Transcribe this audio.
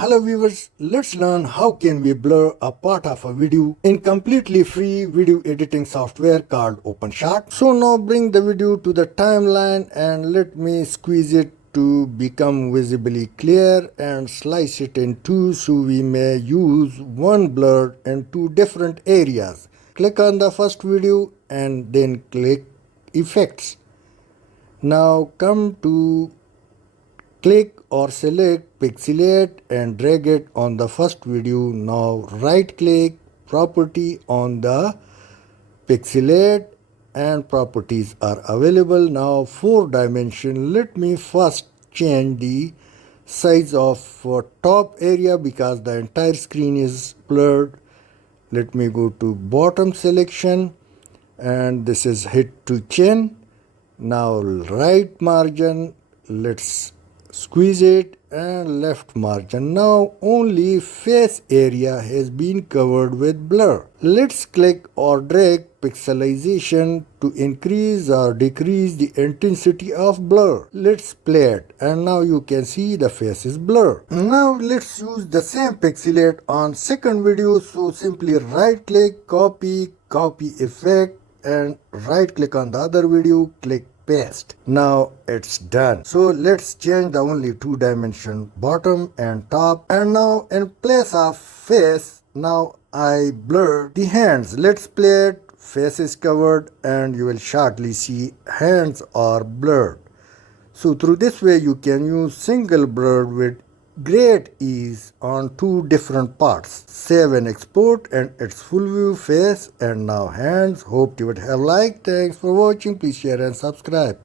Hello viewers, let's learn how can we blur a part of a video in completely free video editing software called OpenShot. So now bring the video to the timeline and let me squeeze it to become visibly clear and slice it in two so we may use one blur in two different areas. Click on the first video and then click Effects. Now come to click or select Pixelate and drag it on the first video. Now right click property on the Pixelate and properties are available. Now 4 dimension. Let me first change the size of top area because the entire screen is blurred. Let me go to bottom selection and this is hit to chin. Now right margin, let's squeeze it, and left margin. Now only face area has been covered with blur. Let's click or drag pixelization to increase or decrease the intensity of blur. Let's play it and now you can see the face is blur. Now let's use the same pixelate on second video. So simply right click, copy effect and right click on the other video, click paste. Now it's done. So let's change the only 2 dimension bottom and top, and now in place of face now I blur the hands. Let's play it. Face is covered and you will shortly see hands are blurred. So through this way you can use single blur with great ease on 2 different parts. Save and export and it's full view face and now hands. Hope you would have liked. Thanks for watching. Please share and subscribe.